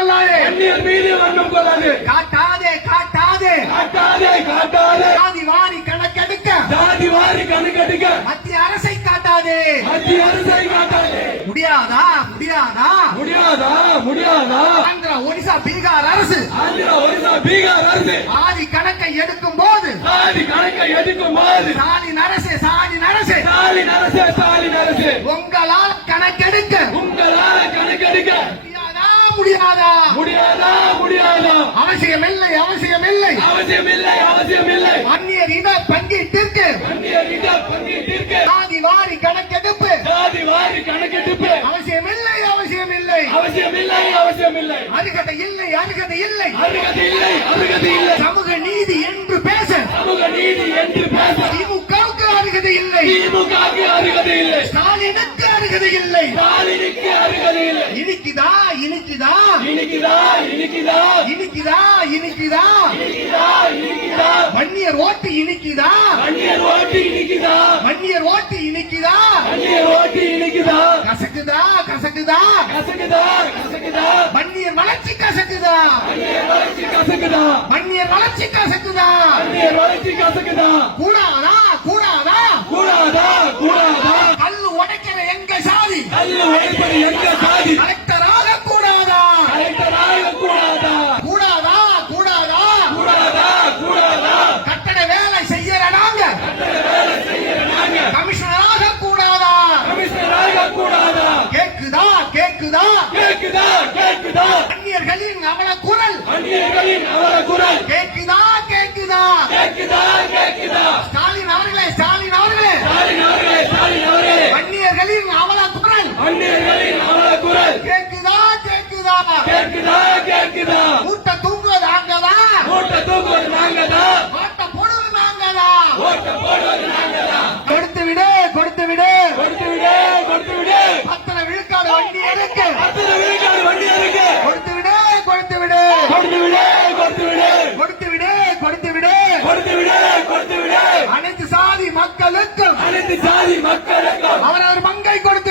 கொள்ளாதே. அந்நியர் மீது வண்ணம் கொள்ளாது. காட்டாதே காட்டாதே. காட்டாதே காட்டாதே. சாதி வாரி கணக்கெடுக்க. ஜாதி வாரி கணக்கெடுக்க. மத்திய அரசை காட்டாதே. மத்திய அரசை காட்டாதே. முடியாதா முடியாதா? முடியாதா முடியாதா? ஆந்திரா ஒடிசா பீகார் அரசு. ஆந்திரா ஒரிசா பீகார் அரசு. ஆதி கணக்கை எடுக்கும் போது ஜாதி கணக்கை எடுக்கும் போது ஸ்டாலின் அரசு ஸ்டாலின் அரசு ஸ்டாலின் அரசு ஸ்டாலின் அரசு உங்களால் கணக்கெடுக்க உங்களால கணக்கெடுக்க முடியாதா? முடியாதா? முடியாதா? முடியாதா அவசியமில்லை அவசியமில்லை. அவசியமில்லை அவசியமில்லை. அந்நியர் இன பங்கீட்டிற்கு அந்நியர் இட பங்கீட்டிற்கு சாதி வாரி கணக்கெடுப்பு. ஜாதி வாரி கணக்கெடுப்பு. அவசியமில்லை அவசியமில்லை. அவசியமில்லை அவசியமில்லை. அருகதை இல்லை அருகதை இல்லை. அருகதை இல்லை அருகதை இல்லை. சமூக நீதி என்று பேச. சமூக நீதி என்று பேச. திமுகவுக்கு அருகதை இல்லை. திமுகவுக்கு அருகதை இல்லை. ஸ்டாலினுக்கு அருகதை இல்லை. ஸ்டாலினுக்கு அருகதை இல்லை. இனிக்குதா? இனிக்குதா? இனிக்குதா இனிக்குதா. இனிக்குதா இனிக்குதா? இனிக்குதா இனிக்குதா. வன்னியர் ஓட்டு இனிக்குதா? அந்நியர் ஓட்டு இனிக்குதா. வன்னியர் ஓட்டு இனிக்குதா? அந்நியர் ஓட்டு இனிக்குதா. கசக்குதா கசக்குதா? கசக்குதா கசக்குதா. வன்னியர் வளர்ச்சி கசக்குதா? அந்நியர் வளர்ச்சி கசக்குதா. வன்னியர் வளர்ச்சி கசக்குதா? அந்நியர் வளர்ச்சி கசக்குதா. கூடாதா கூடாதா? கூடாதா கூடாதா. கல்லு உடைக்கிற எங்க சாதி? கல்லு உடைப்பது எங்க சாதி கலெக்டராக கூடாதா கலெக்டராக கூடாதா கூடாதா கூடாதா கூடாதா கூடாதா கட்டட வேலை செய்யற நாங்க கமிஷனராக கூடாதா கமிஷனராக கூடாதா கேக்குதா கேக்குதா கேக்குதா கேக்குதா அந்நியர்களின் அவல குரல் அந்நியர்களின் அவர குரல். கேக்குதா கேக்குதா கேக்குதா கேக்குதா ஸ்டாலின் அவர்களே ஸ்டாலின் அவர்களே. ஸ்டாலின் அவர்களே ஸ்டாலின் அவர்களே. அந்நியர்களின் அவல குரல். அந்நியர்களின் அவர குரல். கேக்குதா கேக்குதா கேக்குதா மக்களுக்கும் அனைத்து ஜாதி மக்களுக்கும் அவன் அவர் மங்கை கொடுத்து